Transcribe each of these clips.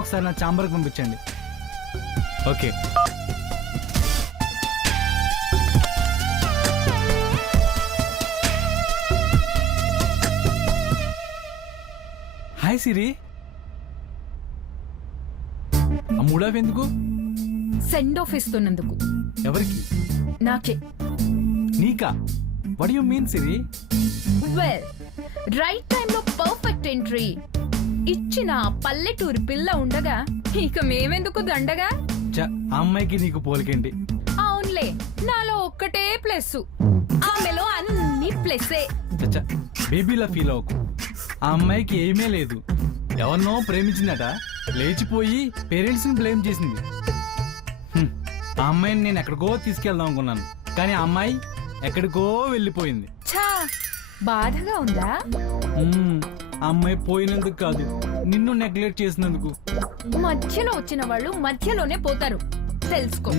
ఒకసారి నా ఛాంబర్కి పంపించండి. ఓకే. హాయ్ సిరి. ఆ మూడాఫ్ ఎందుకు? సెండ్ ఆఫ్ ఇస్తున్నందుకు. ఎవరికి? నాకే. నీకా? What you mean Siri? Well, right టైంలో పర్ఫెక్ట్ ఎంట్రీ ఇచ్చిన పల్లెటూరు పిల్ల ఉండగా ఇక మేమెందుకు దండగా? ఆ అమ్మాయికి నీకు పోలికేంటి? అవునులే, నాలో ఒక్కటే ప్లస్, ఆమెలో అన్ని ప్లస్సే. చచ్చా, బేబీలా ఫీల్ అవ్వకు. ఆ అమ్మాయికి ఏమీ లేదు. ఎవరినో ప్రేమించిందట, లేచిపోయి పేరెంట్స్ ని బ్లేమ్ చేసింది. ఆ అమ్మాయిని నేను ఎక్కడికో తీసుకెళ్దాం అనుకున్నాను, కానీ ఆ అమ్మాయి ఎక్కడికో వెళ్ళిపోయింది. ఛా, బాధగా ఉందా? ఆ అమ్మాయి పోయినందుకు కాదు, నిన్ను నెగ్లెక్ట్ చేసినందుకు. మధ్యలో వచ్చిన వాళ్ళు మధ్యలోనే పోతారు, తెలుసుకో.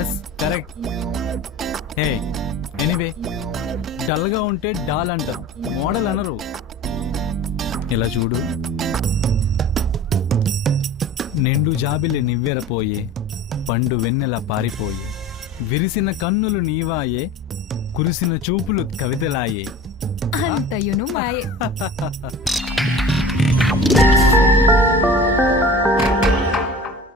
Yes, correct. Hey, anyway, dull గా ఉంటే డాల్ అంటారు, మోడల్ అనరు. ఇలా చూడు, నిండు జాబిలి నివ్వెరపోయే, పండు వెన్నెల పారిపోయే, విరిసిన కన్నులు నీవాయే, కురిసిన చూపులు కవితలాయే. అంతయును మాయే.